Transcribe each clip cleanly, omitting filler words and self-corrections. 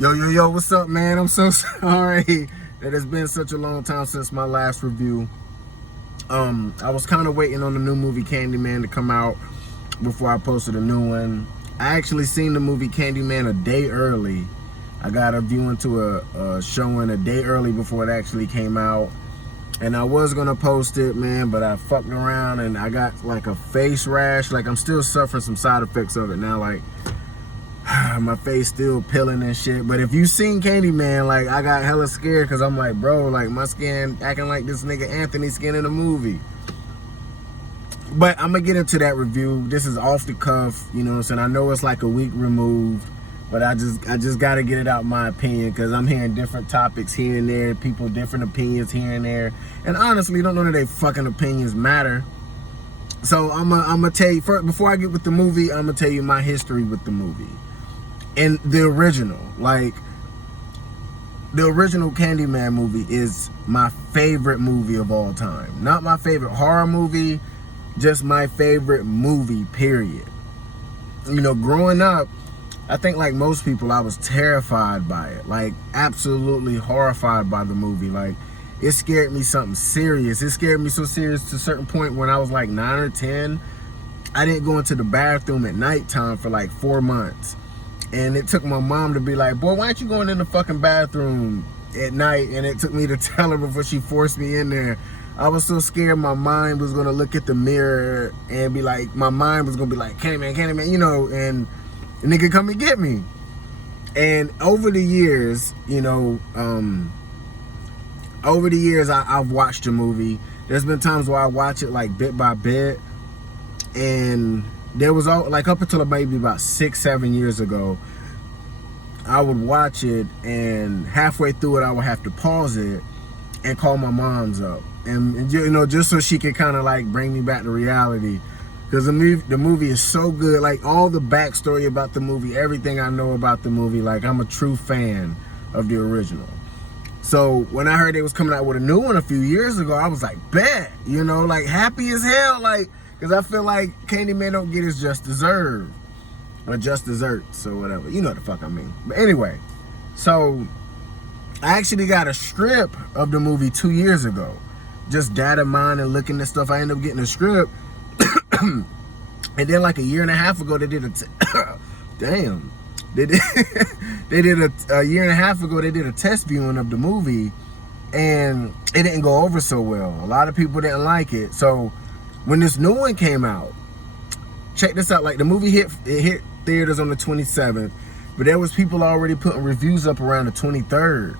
Yo, what's up, man? I'm so sorry that it's been such a long time since my last review. I was kind of waiting on the new movie Candyman to come out before I posted a new one. I actually seen the movie Candyman a day early. I got a viewing to a showing a day early before it actually came out. And I was gonna post it, man, but I fucked around and I got like a face rash. Like I'm still suffering some side effects of it now, like my face still peeling and shit. But if you seen Candyman, like I got hella scared because I'm like, bro, like my skin acting like this nigga Anthony's skin in the movie. But I'm gonna get into that review. This is off the cuff, you know what I'm saying? I know it's like a week removed, but I just gotta get it out my opinion because I'm hearing different topics here and there, people different opinions here and there. And honestly, don't know that they fucking opinions matter. So I'm gonna tell you first, before I get with the movie, I'm gonna tell you my history with the movie. And the original, like the original Candyman movie is my favorite movie of all time. Not my favorite horror movie, just my favorite movie, period. You know, growing up, I think like most people, I was terrified by it. Like absolutely horrified by the movie. Like it scared me something serious. It scared me so serious to a certain point when I was like 9 or 10. I didn't go into the bathroom at nighttime for like 4 months. And it took my mom to be like, boy, why aren't you going in the fucking bathroom at night? And it took me to tell her before she forced me in there. I was so scared my mind was going to look at the mirror and be like, my mind was going to be like, Candyman, you know, and the nigga come and get me. And over the years, you know, I've watched the movie. There's been times where I watch it like bit by bit. And there was all like up until maybe about 6-7 years ago, I would watch it and halfway through it I would have to pause it and call my mom's up and you know, just so she could kind of like bring me back to reality, because the movie is so good. Like all the backstory about the movie, everything I know about the movie, like I'm a true fan of the original. So when I heard they was coming out with a new one a few years ago, I was like, bet, you know, like happy as hell, like, because I feel like Candyman don't get his just deserved. Or just desserts or whatever. You know what the fuck I mean. But anyway, so I actually got a strip of the movie 2 years ago. Just data mine and looking at stuff. I ended up getting a script. And then like a year and a half ago, they did a damn. They did a year and a half ago, they did a test viewing of the movie. And it didn't go over so well. A lot of people didn't like it. So when this new one came out, check this out, like the movie hit theaters on the 27th, but there was people already putting reviews up around the 23rd.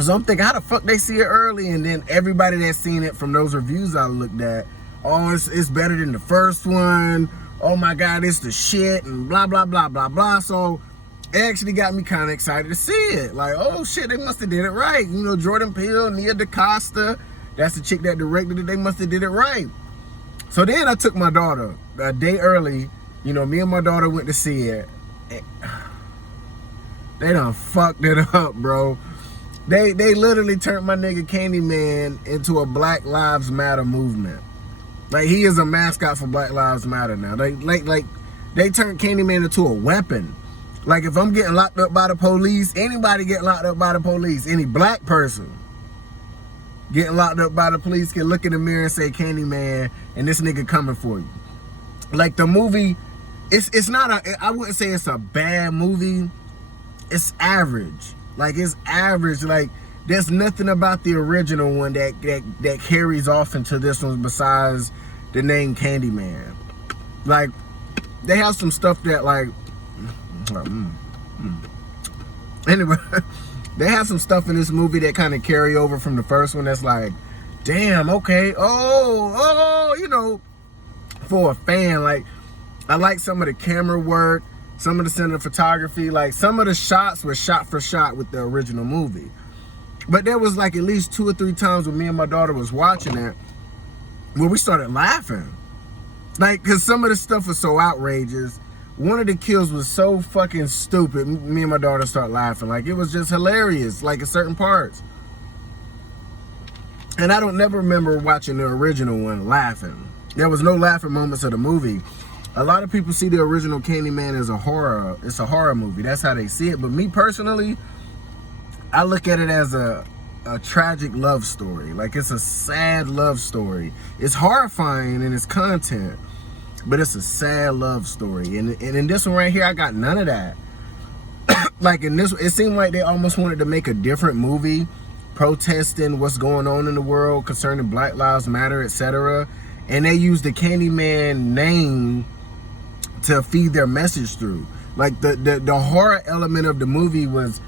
So I'm thinking, how the fuck they see it early? And then everybody that's seen it from those reviews I looked at, oh, it's better than the first one. Oh my God, it's the shit and blah, blah, blah, blah, blah. So it actually got me kind of excited to see it. Like, oh shit, they must have did it right. You know, Jordan Peele, Nia DaCosta, that's the chick that directed it. They must have did it right. So then I took my daughter a day early. You know, me and my daughter went to see it. They done fucked it up, bro. They literally turned my nigga Candyman into a Black Lives Matter movement. Like he is a mascot for Black Lives Matter now. They turned Candyman into a weapon. Like if I'm getting locked up by the police, anybody get locked up by the police, any black person getting locked up by the police can look in the mirror and say Candyman and this nigga coming for you. Like the movie, it's not I wouldn't say it's a bad movie. It's average. Like it's average. Like there's nothing about the original one that carries off into this one besides the name Candyman. Like they have some stuff that like anyway. They have some stuff in this movie that kind of carry over from the first one that's like, damn, okay, oh, you know, for a fan. Like, I like some of the camera work, some of the cinematography, like some of the shots were shot for shot with the original movie. But there was like at least 2 or 3 times when me and my daughter was watching it where we started laughing. Like, because some of the stuff was so outrageous. One of the kills was so fucking stupid. Me and my daughter started laughing. Like, it was just hilarious, like in certain parts. And I don't never remember watching the original one laughing. There was no laughing moments of the movie. A lot of people see the original Candyman as a horror. It's a horror movie. That's how they see it. But me personally, I look at it as a tragic love story. Like, it's a sad love story. It's horrifying in its content, but it's a sad love story. And in this one right here, I got none of that. Like, in this, it seemed like they almost wanted to make a different movie protesting what's going on in the world concerning Black Lives Matter, etc. And they used the Candyman name to feed their message through. Like, the horror element of the movie was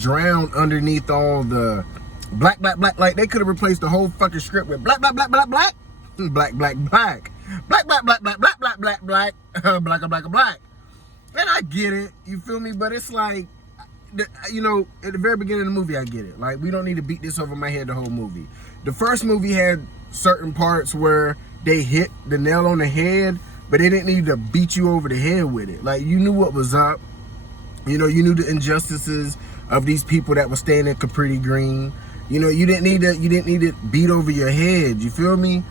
drowned underneath all the black. Like, they could have replaced the whole fucking script with black, black, black, black, black, black, black, black, black, black, black, black, black, black, black, black, black, black. And I get it, you feel me? But it's like, you know, at the very beginning of the movie, I get it. Like, we don't need to beat this over my head the whole movie. The first movie had certain parts where they hit the nail on the head, but they didn't need to beat you over the head with it. Like, you knew what was up. You know, you knew the injustices of these people that were staying in Capri Green. You know, you didn't need to beat over your head. You feel me?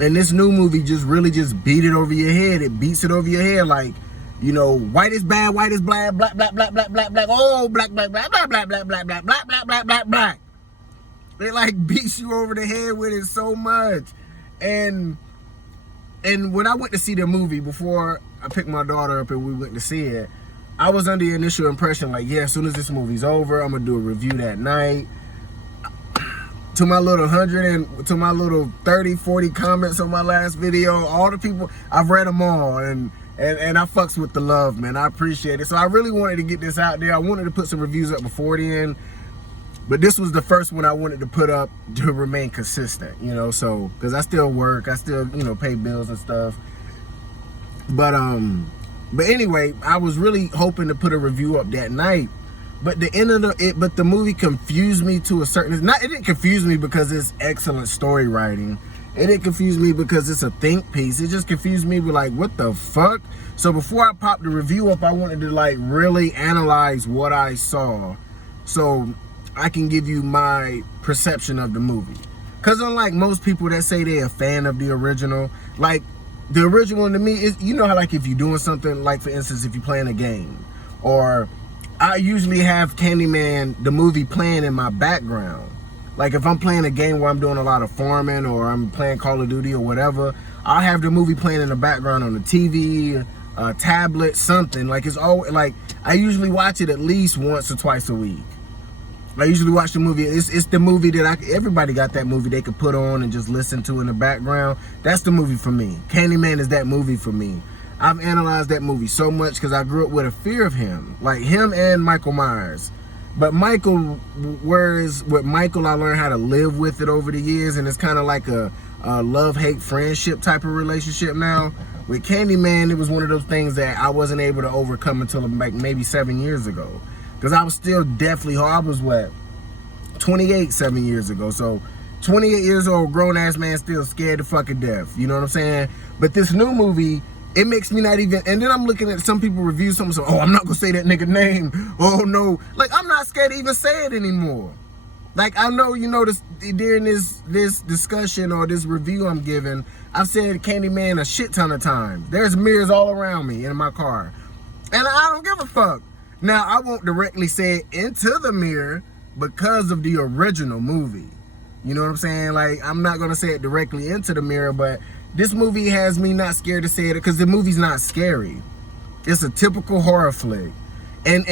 And this new movie just really just beat it over your head. It beats it over your head like, you know, white is bad, white is black, black, black, black, black, black, black, oh, black, black, black, black, black, black, black, black, black, black, black, black, black. They like beats you over the head with it so much. And when I went to see the movie, before I picked my daughter up and we went to see it, I was under the initial impression like, yeah, as soon as this movie's over, I'm gonna do a review that night. To my little 30, 40 comments on my last video, all the people, I've read them all, and I fucks with the love, man. I appreciate it. So I really wanted to get this out there. I wanted to put some reviews up before then, but this was the first one I wanted to put up to remain consistent, you know, so, because I still work, I still, you know, pay bills and stuff. But anyway, I was really hoping to put a review up that night. But the movie confused me to a certain, it didn't confuse me because it's excellent story writing. It didn't confuse me because it's a think piece. It just confused me with like, what the fuck? So before I popped the review up, I wanted to like really analyze what I saw so I can give you my perception of the movie. Because unlike most people that say they're a fan of the original, like the original to me is, you know how like if you're doing something, like for instance, if you're playing a game, or I usually have Candyman, the movie, playing in my background. Like if I'm playing a game where I'm doing a lot of farming or I'm playing Call of Duty or whatever, I'll have the movie playing in the background on the TV, tablet, something. Like it's always like, I usually watch it at least once or twice a week. I usually watch the movie. It's the movie that everybody got that movie they could put on and just listen to in the background. That's the movie for me. Candyman is that movie for me. I've analyzed that movie so much because I grew up with a fear of him. Like him and Michael Myers. But Michael, whereas with Michael, I learned how to live with it over the years, and it's kind of like a love-hate friendship type of relationship now. With Candyman, it was one of those things that I wasn't able to overcome until like maybe 7 years ago. Because I was still definitely, I was what, 28 7 years ago. So 28 years old, grown-ass man still scared to fucking death. You know what I'm saying? But this new movie, it makes me not even, and then I'm looking at some people review something, so, oh, I'm not gonna say that nigga name. Oh no. Like, I'm not scared to even say it anymore. Like, I know, you know, during this discussion or this review I'm giving, I've said Candyman a shit ton of times. There's mirrors all around me in my car. And I don't give a fuck. Now, I won't directly say it into the mirror because of the original movie. You know what I'm saying? Like, I'm not gonna say it directly into the mirror, but this movie has me not scared to say it because the movie's not scary. It's a typical horror flick. And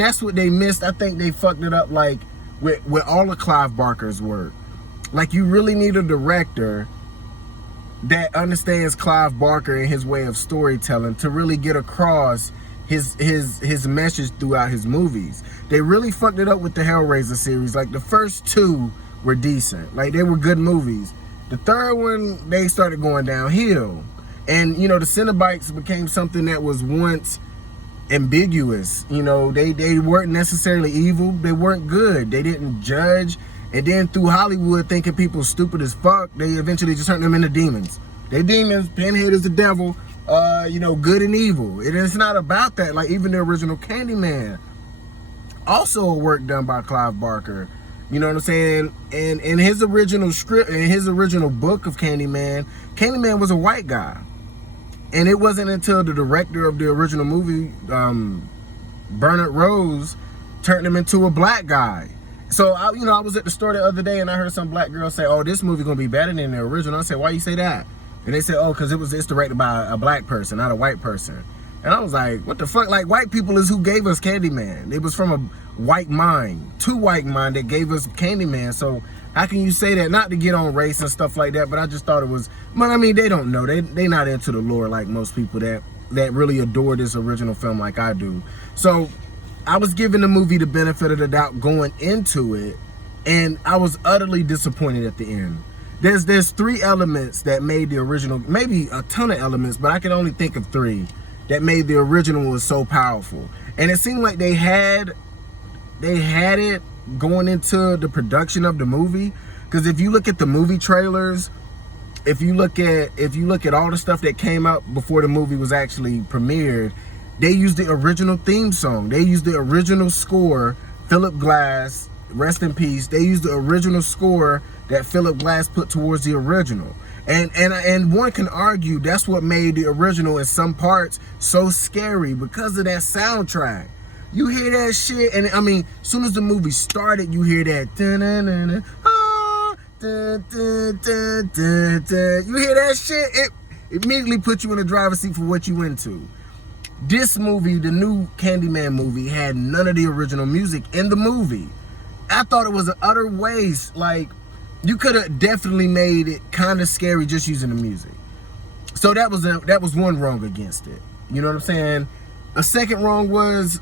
that's what they missed. I think they fucked it up like with all of Clive Barker's work. Like, you really need a director that understands Clive Barker and his way of storytelling to really get across his message throughout his movies. They really fucked it up with the Hellraiser series. Like, the first two were decent. Like, they were good movies. The third one, they started going downhill. And, you know, the Cenobites became something that was once ambiguous. You know, they weren't necessarily evil. They weren't good. They didn't judge. And then through Hollywood thinking people stupid as fuck, they eventually just turned them into demons. They demons. Pinhead is the devil. You know, good and evil. And it's not about that. Like, even the original Candyman, also a work done by Clive Barker. You know what I'm saying? And in his original script, in his original book of Candyman, Candyman was a white guy. And it wasn't until the director of the original movie, Bernard Rose, turned him into a black guy. So, I was at the store the other day and I heard some black girl say, oh, this movie gonna be better than the original. I said, why you say that? And they said, oh, because it's directed by a black person, not a white person. And I was like, what the fuck? Like, white people is who gave us Candyman. It was from a white mind, two white mind that gave us Candyman. So how can you say that? Not to get on race and stuff like that, but I just thought it was, but I mean, they don't know. They not into the lore like most people that really adore this original film like I do. So I was giving the movie the benefit of the doubt going into it, and I was utterly disappointed at the end. There's three elements that made the original, maybe a ton of elements, but I can only think of three that made the original was so powerful. And it seemed like they had it going into the production of the movie, because if you look at the movie trailers, if you look at all the stuff that came out before the movie was actually premiered, they used the original theme song. They used the original score. Philip Glass, rest in peace. They used the original score that Philip Glass put towards the original. And one can argue that's what made the original in some parts so scary, because of that soundtrack. You hear that shit, and I mean, as soon as the movie started, you hear that. You hear that shit, it immediately puts you in the driver's seat for what you into. This movie, the new Candyman movie, had none of the original music in the movie. I thought it was an utter waste. Like, you could have definitely made it kind of scary just using the music. So that was one wrong against it. You know what I'm saying? A second wrong was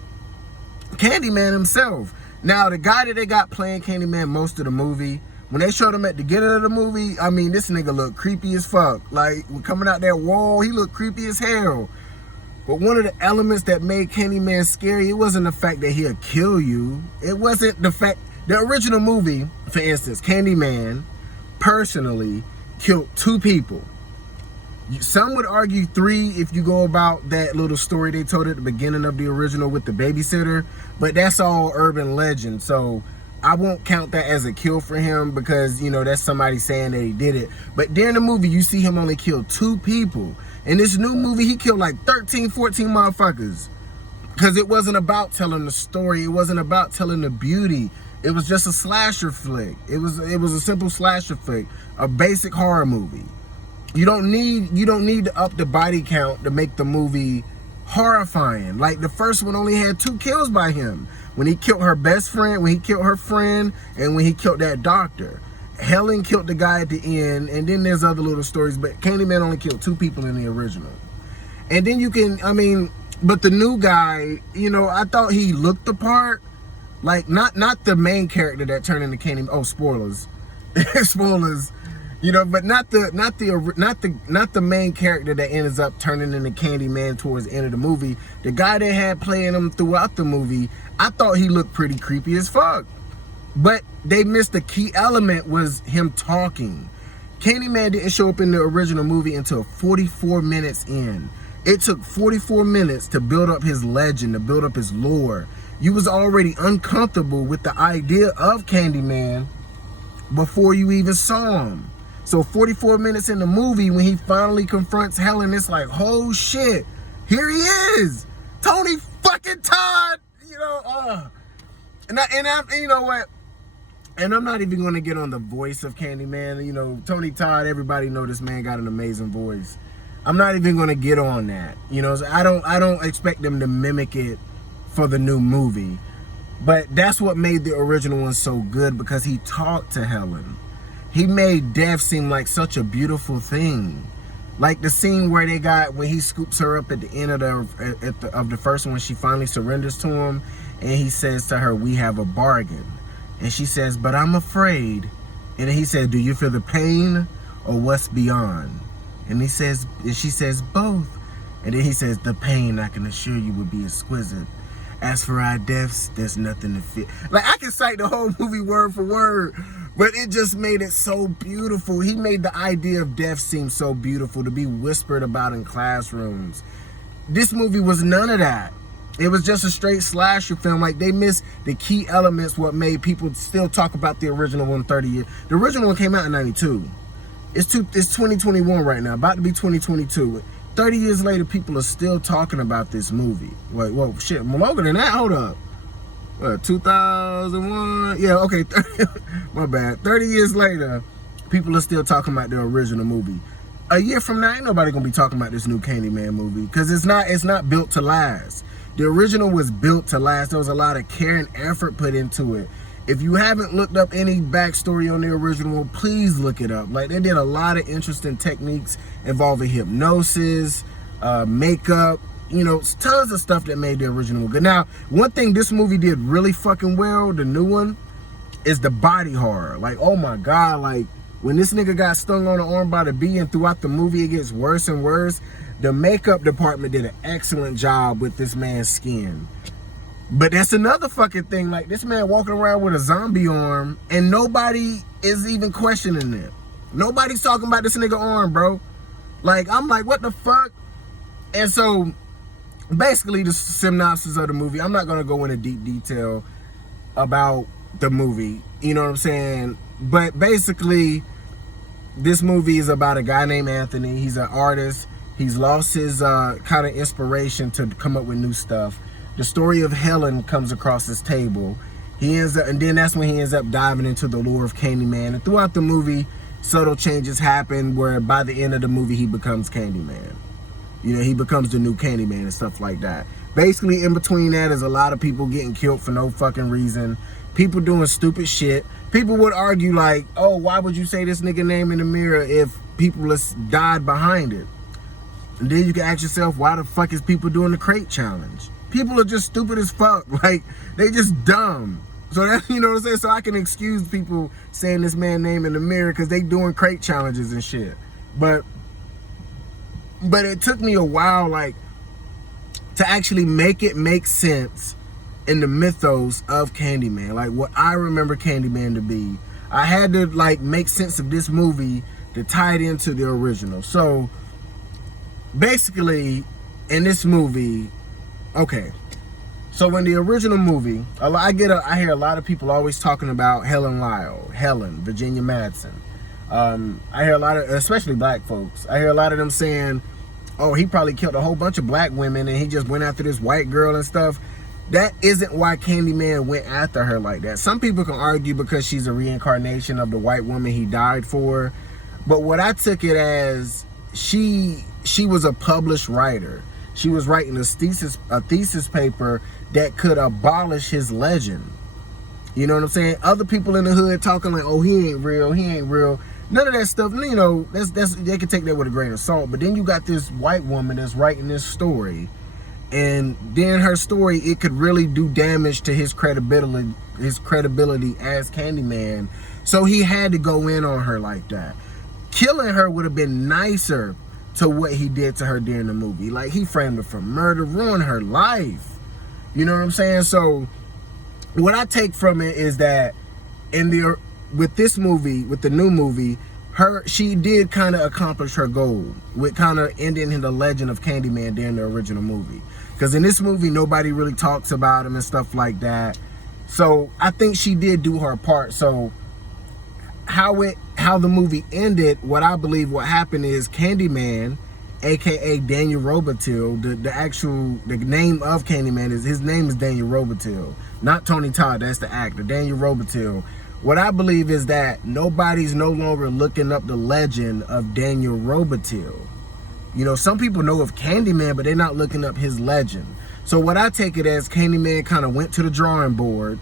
Candyman himself. Now, the guy that they got playing Candyman most of the movie, when they showed him at the beginning of the movie, I mean, this nigga looked creepy as fuck. Like, coming out that wall, he looked creepy as hell. But one of the elements that made Candyman scary, it wasn't the fact that he'll kill you. It wasn't the fact. The original movie, for instance, Candyman, personally, killed 2 people. Some would argue 3 if you go about that little story they told at the beginning of the original with the babysitter. But that's all urban legend. So I won't count that as a kill for him, because, that's somebody saying that he did it. But during the movie, you see him only kill 2 people. In this new movie, he killed like 13, 14 motherfuckers. Because it wasn't about telling the story. It wasn't about telling the beauty. It was just a slasher flick. It was a simple slasher flick, a basic horror movie. You don't need to up the body count to make the movie horrifying. Like, the first one only had 2 kills by him. When he killed her best friend, when he killed her friend, and when he killed that doctor. Helen killed the guy at the end, and then there's other little stories, but Candyman only killed 2 people in the original. And then but the new guy, I thought he looked the part. Like, not the main character that turned into Candyman. Oh, spoilers. Spoilers. But not the main character that ends up turning into Candyman towards the end of the movie. The guy that had playing him throughout the movie, I thought he looked pretty creepy as fuck. But they missed the key element, was him talking. Candyman didn't show up in the original movie until 44 minutes in. It took 44 minutes to build up his legend, to build up his lore. You was already uncomfortable with the idea of Candyman before you even saw him. So 44 minutes in the movie, when he finally confronts Helen, it's like, oh shit, here he is, Tony fucking Todd. You know what? And I'm not even going to get on the voice of Candyman. Tony Todd, everybody know this man got an amazing voice. I'm not even going to get on that. So I don't expect them to mimic it for the new movie. But that's what made the original one so good, because he talked to Helen. He made death seem like such a beautiful thing. Like the scene where when he scoops her up at the end of the first one, she finally surrenders to him, and he says to her, "We have a bargain." And she says, "But I'm afraid." And then he said, "Do you feel the pain or what's beyond?" And she says, "Both." And then he says, "The pain, I can assure you, would be exquisite. As for our deaths, there's nothing to fear." Like, I can cite the whole movie word for word, but it just made it so beautiful. He made the idea of death seem so beautiful to be whispered about in classrooms. This movie was none of that. It was just a straight slasher film. Like, they missed the key elements, what made people still talk about the original one 30 years. The original one came out in 92. It's 2021 right now, about to be 2022. 30 years later, people are still talking about this movie. Wait, whoa, shit, longer than that. Hold up. 2001? Yeah, okay. My bad. 30 years later, people are still talking about the original movie. A year from now, ain't nobody gonna be talking about this new Candyman movie because it's not built to last. The original was built to last. There was a lot of care and effort put into it. If you haven't looked up any backstory on the original, please look it up. Like, they did a lot of interesting techniques involving hypnosis, makeup, you know, tons of stuff that made the original good. Now, one thing this movie did really fucking well, the new one, is the body horror. Like, oh my God, like, when this nigga got stung on the arm by the bee and throughout the movie it gets worse and worse, the makeup department did an excellent job with this man's skin. But that's another fucking thing. Like, this man walking around with a zombie arm and nobody is even questioning it. Nobody's talking about this nigga arm, bro. Like, I'm like, what the fuck? And so, basically, the synopsis of the movie, I'm not going to go into deep detail about the movie. You know what I'm saying? But basically, this movie is about a guy named Anthony. He's an artist. He's lost his kind of inspiration to come up with new stuff. The story of Helen comes across his table. He ends up, and then that's when he ends up diving into the lore of Candyman. And throughout the movie, subtle changes happen where by the end of the movie, he becomes Candyman. You know, he becomes the new Candyman and stuff like that. Basically, in between that is a lot of people getting killed for no fucking reason. People doing stupid shit. People would argue like, oh, why would you say this nigga name in the mirror if people died behind it? And then you can ask yourself, why the fuck is people doing the crate challenge? People are just stupid as fuck. Like, they just dumb. So that, you know what I'm saying? So I can excuse people saying this man name in the mirror because they doing crate challenges and shit. But it took me a while, like, to actually make it make sense in the mythos of Candyman. Like, what I remember Candyman to be. I had to, like, make sense of this movie to tie it into the original. So, basically, in this movie, okay, so in the original movie, I hear a lot of people always talking about Helen, Virginia Madsen. I hear a lot of, especially black folks, I hear a lot of them saying, oh, he probably killed a whole bunch of black women and he just went after this white girl and stuff. That isn't why Candyman went after her like that. Some people can argue because she's a reincarnation of the white woman he died for. But what I took it as, she was a published writer. She was writing a thesis paper that could abolish his legend. You know what I'm saying? Other people in the hood talking like, oh, he ain't real. None of that stuff, you know, that's they can take that with a grain of salt. But then you got this white woman that's writing this story. And then her story, it could really do damage to his credibility as Candyman. So he had to go in on her like that. Killing her would have been nicer to what he did to her during the movie. Like, he framed her for murder, ruined her life. You know what I'm saying? So what I take from it is that with this movie, with the new movie, she did kind of accomplish her goal with kind of ending the legend of Candyman during the original movie. Because in this movie, nobody really talks about him and stuff like that. So I think she did do her part. So how the movie ended, what I believe what happened is Candyman, aka Daniel Robitil, the name of Candyman his name is Daniel Robitil, not Tony Todd, that's the actor, Daniel Robitil. What I believe is that nobody's no longer looking up the legend of Daniel Robitil. You know, some people know of Candyman, but they're not looking up his legend. So what I take it as, Candyman kind of went to the drawing board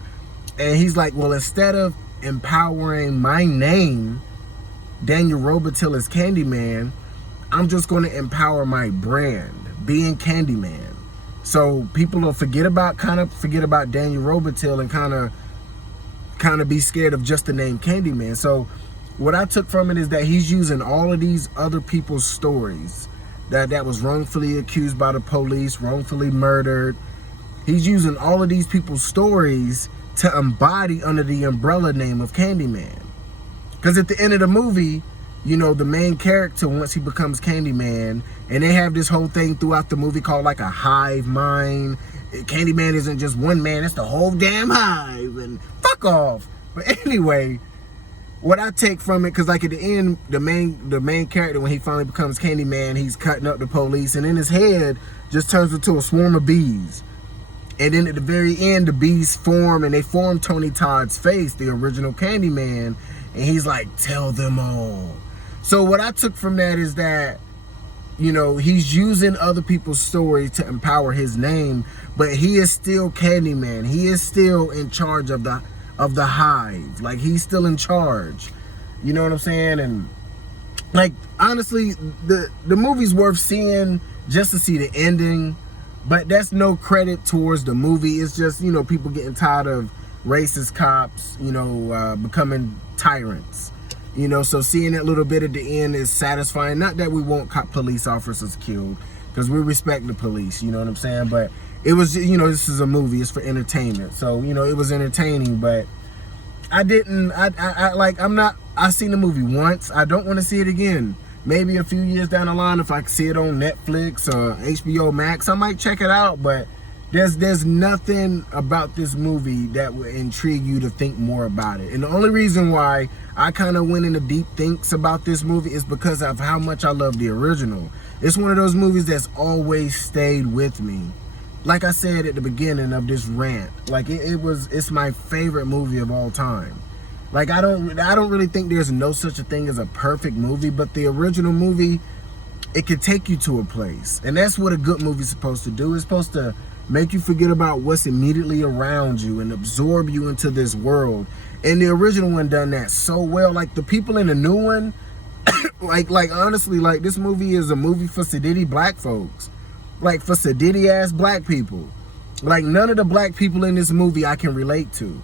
and he's like, well, instead of empowering my name, Daniel Robitil as Candyman, I'm just going to empower my brand, being Candyman. So people will forget about Daniel Robitil and kind of be scared of just the name Candyman. So what I took from it is that he's using all of these other people's stories that was wrongfully accused by the police, wrongfully murdered. He's using all of these people's stories to embody under the umbrella name of Candyman. Because at the end of the movie, you know, the main character, once he becomes Candyman, and they have this whole thing throughout the movie called like a hive mind. Candyman isn't just one man, it's the whole damn hive, and fuck off. But anyway, what I take from it, because like at the end, the main character, when he finally becomes Candyman, he's cutting up the police, and in his head just turns into a swarm of bees. And then at the very end, the bees form, and they form Tony Todd's face, the original Candyman, and he's like, tell them all. So what I took from that is that, you know, he's using other people's stories to empower his name, but he is still Candyman. He is still in charge of the hive. Like, he's still in charge. You know what I'm saying? And like, honestly, the movie's worth seeing just to see the ending, but that's no credit towards the movie. It's just, you know, people getting tired of racist cops, you know, becoming tyrants. You know, so seeing that little bit at the end is satisfying. Not that we want police officers killed, because we respect the police, you know what I'm saying? But it was, you know, this is a movie, it's for entertainment. So, you know, it was entertaining, but I seen the movie once. I don't want to see it again. Maybe a few years down the line, if I see it on Netflix or HBO Max, I might check it out, but there's nothing about this movie that would intrigue you to think more about it. And the only reason why I kind of went into deep thinks about this movie is because of how much I love the original. It's one of those movies that's always stayed with me. Like I said at the beginning of this rant, like it's my favorite movie of all time. Like, I don't really think there's no such a thing as a perfect movie, but the original movie, it could take you to a place. And that's what a good movie's supposed to do. It's supposed to make you forget about what's immediately around you and absorb you into this world. And the original one done that so well. Like, the people in the new one, like honestly, like, this movie is a movie for sedity black folks. Like, for sedity ass black people. Like, none of the black people in this movie I can relate to.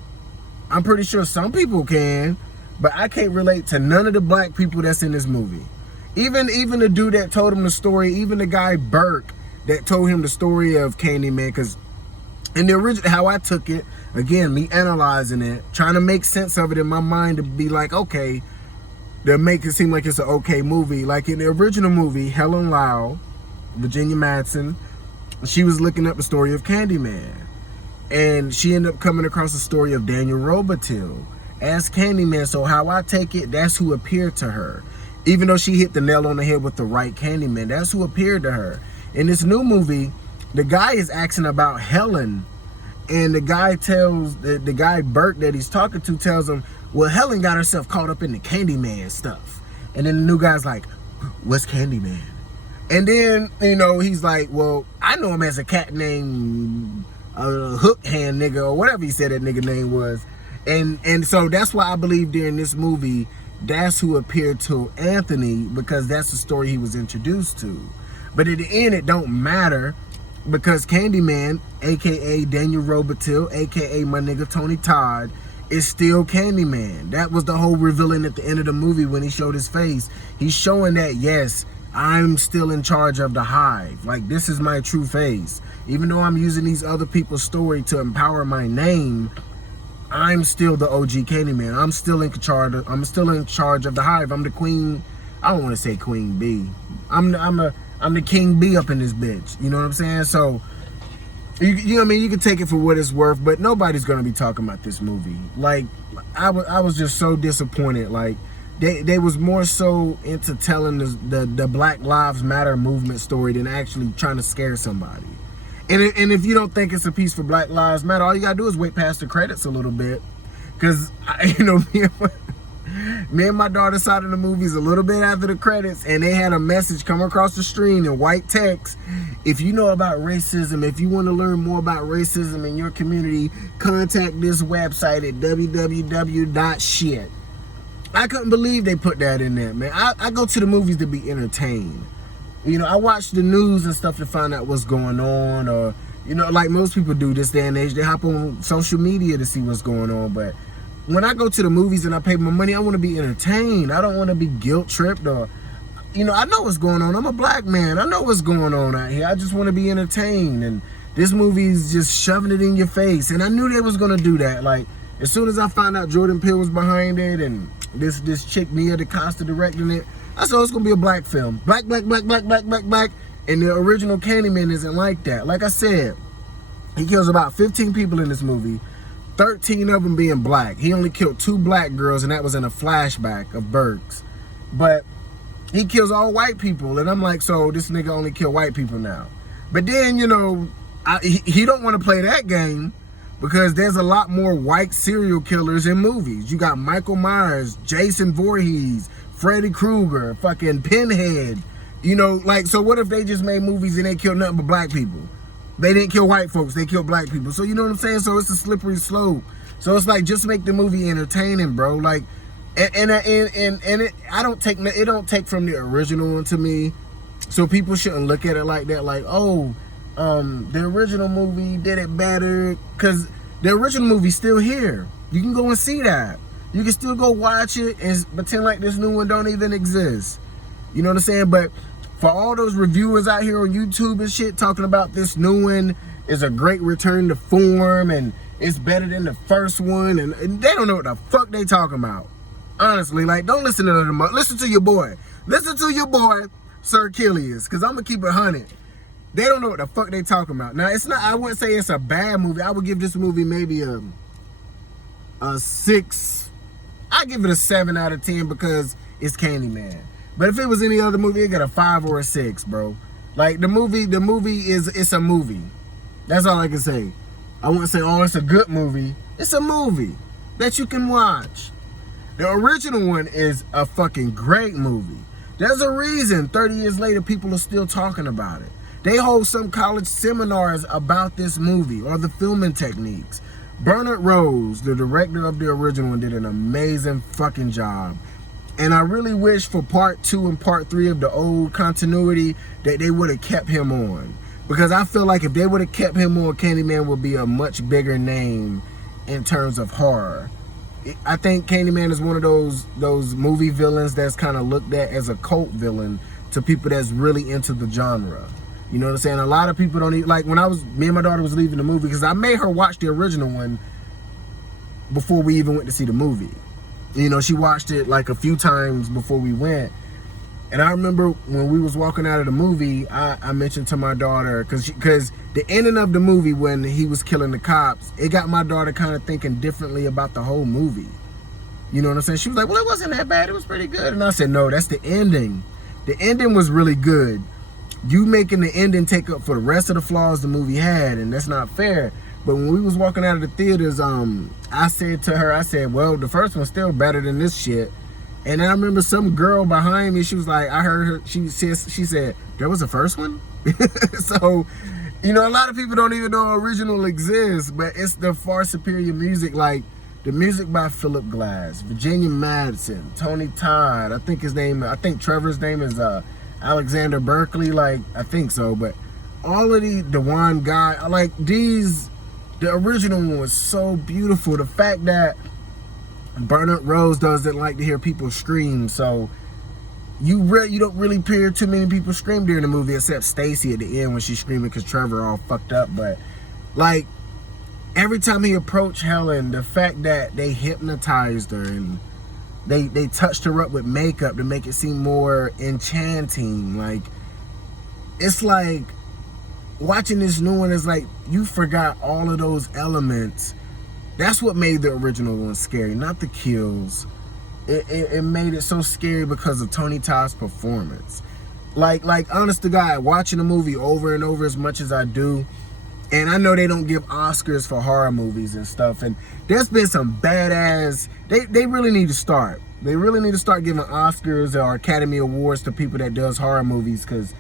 I'm pretty sure some people can, but I can't relate to none of the black people that's in this movie. Even the dude that told him the story, even the guy Burke that told him the story of Candyman, because in the original, how I took it, again, me analyzing it, trying to make sense of it in my mind to be like, okay, to make it seem like it's an okay movie. Like, in the original movie, Helen Lau, Virginia Madsen, she was looking up the story of Candyman. And she ended up coming across the story of Daniel Robitil as Candyman. So how I take it, that's who appeared to her. Even though she hit the nail on the head with the right Candyman, that's who appeared to her. In this new movie, the guy is asking about Helen. And the guy tells, the guy Bert that he's talking to tells him, well, Helen got herself caught up in the Candyman stuff. And then the new guy's like, what's Candyman? And then, you know, he's like, well, I know him as a cat named Hook Hand nigga, or whatever he said that nigga name was. And so that's why I believe during this movie, that's who appeared to Anthony, because that's the story he was introduced to. But at the end, it don't matter, because Candyman, aka Daniel Robitil, aka my nigga Tony Todd, is still Candyman. That was the whole revealing at the end of the movie when he showed his face. He's showing that, yes, I'm still in charge of the hive. Like, this is my true face. Even though I'm using these other people's story to empower my name, I'm still the OG Candyman. I'm still in charge of the hive. I'm the queen. I don't want to say queen bee. I'm the king bee up in this bitch. You know what I'm saying? So, you know what I mean? You can take it for what it's worth, but nobody's gonna be talking about this movie. Like, I was just so disappointed. Like, they was more so into telling the Black Lives Matter movement story than actually trying to scare somebody. And if you don't think it's a piece for Black Lives Matter, all you gotta do is wait past the credits a little bit, because you know, me and my daughter saw the movies a little bit after the credits, and they had a message come across the screen in white text. If you know about racism, if you want to learn more about racism in your community, contact this website at www.shit. I couldn't believe they put that in there, man. I go to the movies to be entertained. You know, I watch the news and stuff to find out what's going on, or, you know, like most people do this day and age, they hop on social media to see what's going on. But when I go to the movies and I pay my money, I want to be entertained. I don't want to be guilt tripped, or, you know, I know what's going on. I'm a black man. I know what's going on out here. I just want to be entertained. And this movie is just shoving it in your face. And I knew they was going to do that. Like, as soon as I found out Jordan Peele was behind it, and this chick Nia DaCosta directing it, I said, it's gonna be a black film. Black. And the original Candyman isn't like that. Like I said, he kills about 15 people in this movie. 13 of them being black. He only killed 2 black girls, and that was in a flashback of Burks. But he kills all white people, and I'm like, so this nigga only kill white people now. But then, you know, he don't want to play that game because there's a lot more white serial killers in movies. You got Michael Myers, Jason Voorhees, Freddy Krueger, fucking Pinhead. You know, like, so what if they just made movies and they killed nothing but black people? They didn't kill white folks, they killed black people. So you know what I'm saying? So it's a slippery slope. So it's like, just make the movie entertaining, bro. Like, and it don't take from the original one to me. So people shouldn't look at it like that, like, oh, the original movie did it better, because the original movie's still here. You can go and see that. You can still go watch it and pretend like this new one don't even exist. You know what I'm saying? But for all those reviewers out here on YouTube and shit talking about this new one is a great return to form and it's better than the first one, and they don't know what the fuck they talking about. Honestly, like, don't listen to them. Listen to your boy. Listen to your boy, Sir Killius, because I'm going to keep it 100. They don't know what the fuck they talking about. Now, it's not, I wouldn't say it's a bad movie. I would give this movie maybe a 6. I give it a 7 out of 10 because it's Candyman. But if it was any other movie, it got a 5 or a 6, bro. Like, the movie it's a movie. That's all I can say. I wouldn't say, oh, it's a good movie. It's a movie that you can watch. The original one is a fucking great movie. There's a reason 30 years later people are still talking about it. They hold some college seminars about this movie or the filming techniques. Bernard Rose, the director of the original one, did an amazing fucking job. And I really wish for part 2 and part 3 of the old continuity that they would have kept him on. Because I feel like if they would have kept him on, Candyman would be a much bigger name in terms of horror. I think Candyman is one of those movie villains that's kind of looked at as a cult villain to people that's really into the genre. You know what I'm saying? A lot of people don't even, like, when me and my daughter was leaving the movie, because I made her watch the original one before we even went to see the movie. You know, she watched it like a few times before we went. And I remember when we was walking out of the movie, I mentioned to my daughter, because the ending of the movie when he was killing the cops, it got my daughter kind of thinking differently about the whole movie. You know what I'm saying? She was like, well, it wasn't that bad. It was pretty good. And I said, no, that's the ending. The ending was really good. You making the ending take up for the rest of the flaws the movie had, and that's not fair. But when we was walking out of the theaters, I said to her, I said, well, the first one's still better than this shit. And I remember some girl behind me, she was like, I heard her, she said, there was a first one? So, you know, a lot of people don't even know original exists, but it's the far superior music, like the music by Philip Glass, Virginia Madsen, Tony Todd, I think Trevor's name is Alexander Berkeley, like, I think so, but all of the Dewan guy, like these, the original one was so beautiful. The fact that Bernard Rose doesn't like to hear people scream, so you don't really hear too many people scream during the movie, except Stacy at the end when she's screaming because Trevor all fucked up. But like every time he approached Helen, the fact that they hypnotized her and they touched her up with makeup to make it seem more enchanting, like it's like watching this new one is like you forgot all of those elements. That's what made the original one scary, not the kills. It made it so scary because of Tony Todd's performance. Like honest to God, watching a movie over and over as much as I do, and I know they don't give Oscars for horror movies and stuff, and there's been some badass, they really need to start. They really need to start giving Oscars or Academy Awards to people that does horror movies, because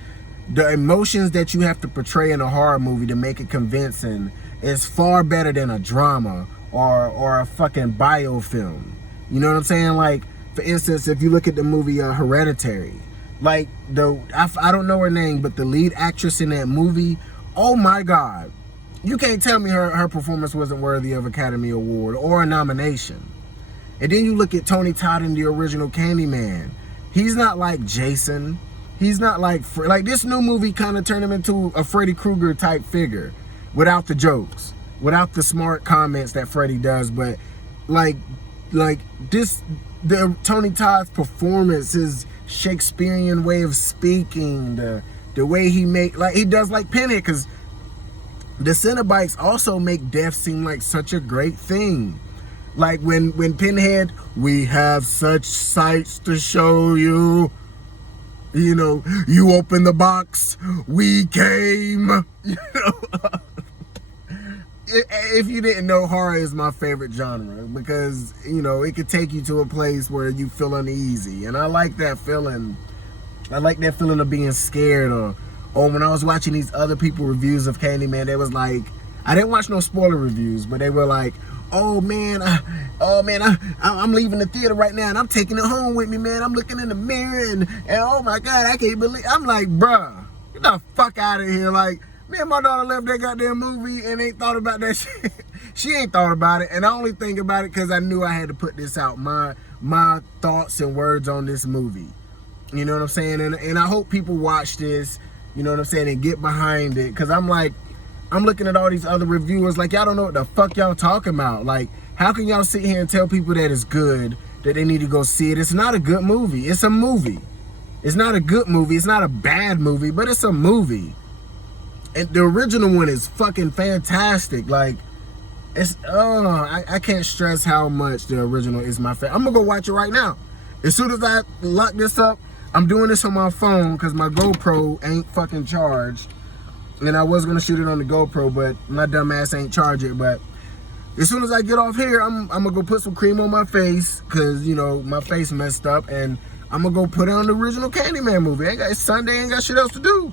the emotions that you have to portray in a horror movie to make it convincing is far better than a drama or a fucking biofilm. You know what I'm saying? Like, for instance, if you look at the movie Hereditary, like I don't know her name, but the lead actress in that movie, oh my God, you can't tell me her performance wasn't worthy of Academy Award or a nomination. And then you look at Tony Todd in the original Candyman. He's not like Jason. He's not like this new movie kind of turned him into a Freddy Krueger type figure, without the jokes, without the smart comments that Freddy does. But like this, the Tony Todd's performance, his Shakespearean way of speaking, the way he does like Pinhead, because the Cenobites also make death seem like such a great thing. Like when Pinhead, we have such sights to show you. You know, you open the box, we came. You know, if you didn't know, horror is my favorite genre because, you know, it could take you to a place where you feel uneasy. And I like that feeling. I like that feeling of being scared. Or when I was watching these other people reviews of Candyman, they was like, I didn't watch no spoiler reviews, but they were like, oh man, I'm leaving the theater right now and I'm taking it home with me, man. I'm looking in the mirror and oh my God, I can't believe. I'm like, bruh, get the fuck out of here. Like, me and my daughter left that goddamn movie and ain't thought about that shit. She ain't thought about it, and I only think about it because I knew I had to put this out, my thoughts and words on this movie. You know what I'm saying? And I hope people watch this, you know what I'm saying, and get behind it. Because I'm like, I'm looking at all these other reviewers like, y'all don't know what the fuck y'all talking about. Like, how can y'all sit here and tell people that it's good, that they need to go see it? It's not a good movie. It's a movie. It's not a good movie. It's not a bad movie, but it's a movie. And the original one is fucking fantastic. Like, it's, I can't stress how much the original is my favorite. I'm gonna go watch it right now. As soon as I lock this up, I'm doing this on my phone because my GoPro ain't fucking charged. And I was gonna shoot it on the GoPro, but my dumb ass ain't charged it. But as soon as I get off here, I'm gonna go put some cream on my face because, you know, my face messed up, and I'm gonna go put on the original Candyman movie. It's Sunday, ain't got shit else to do.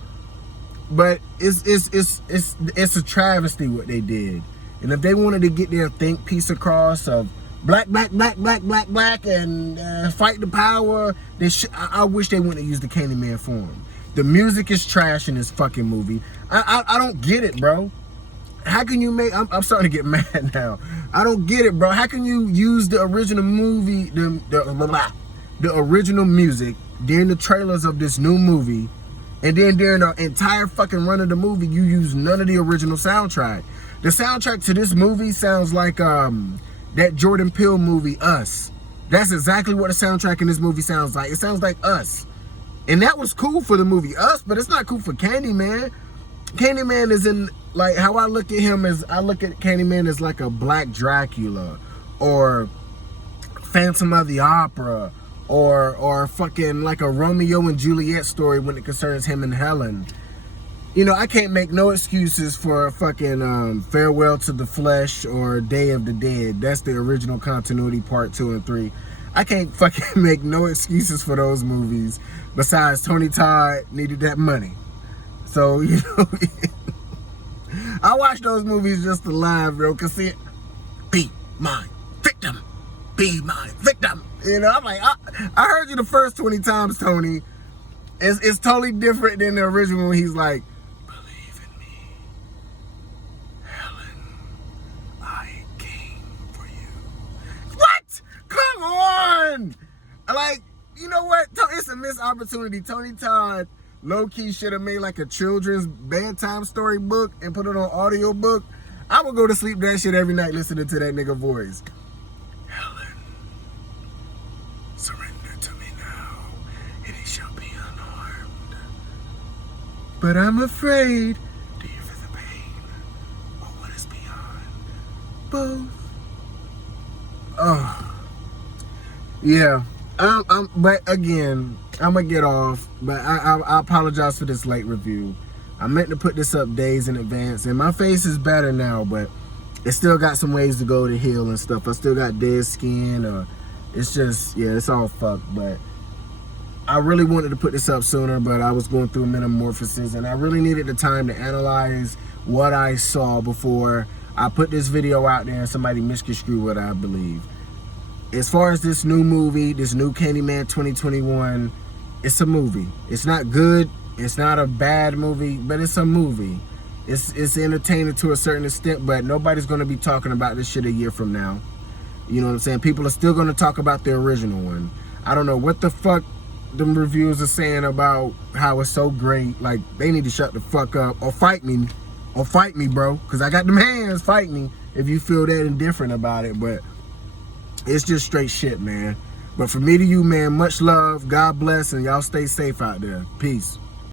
But it's a travesty what they did. And if they wanted to get their think piece across of black, and fight the power, I wish they wouldn't have used the Candyman form. The music is trash in this fucking movie. I don't get it, bro. How can you make... I'm starting to get mad now. I don't get it, bro. How can you use the original movie, the original music during the trailers of this new movie, and then during the entire fucking run of the movie, you use none of the original soundtrack? The soundtrack to this movie sounds like that Jordan Peele movie, Us. That's exactly what the soundtrack in this movie sounds like. It sounds like Us. And that was cool for the movie Us, but it's not cool for Candyman. Candyman is in, like, how I look at him is, I look at Candyman as like a Black Dracula, or Phantom of the Opera, or fucking like a Romeo and Juliet story when it concerns him and Helen. You know, I can't make no excuses for fucking Farewell to the Flesh or Day of the Dead. That's the original continuity, part 2 and 3. I can't fucking make no excuses for those movies. Besides, Tony Todd needed that money. So, you know, I watch those movies just to laugh, bro. Cause see, be my victim. Be my victim. You know, I'm like, I heard you the first 20 times, Tony. It's totally different than the original when he's like, believe in me, Helen, I came for you. What? Come on! Like, you know what? It's a missed opportunity. Tony Todd low-key should have made like a children's bedtime story book and put it on audio book. I would go to sleep that shit every night listening to that nigga voice. Helen, surrender to me now, and he shall be unharmed. But I'm afraid. Do you feel the pain, or what is beyond? Both. Oh, yeah. But again, I'm gonna get off. But I apologize for this late review. I meant to put this up days in advance, and my face is better now, but it still got some ways to go to heal and stuff. I still got dead skin, it's just, yeah, it's all fucked. But I really wanted to put this up sooner, but I was going through metamorphosis, and I really needed the time to analyze what I saw before I put this video out there and somebody misconstrued what I believe. As far as this new movie, this new Candyman 2021, it's a movie. It's not good. It's not a bad movie, but it's a movie. It's entertaining to a certain extent, but nobody's going to be talking about this shit a year from now. You know what I'm saying? People are still going to talk about the original one. I don't know what the fuck them reviews are saying about how it's so great. Like, they need to shut the fuck up or fight me. Or fight me, bro. Because I got them hands. Fight me if you feel that indifferent about it. But it's just straight shit, man. But from me to you, man, much love. God bless, and y'all stay safe out there. Peace.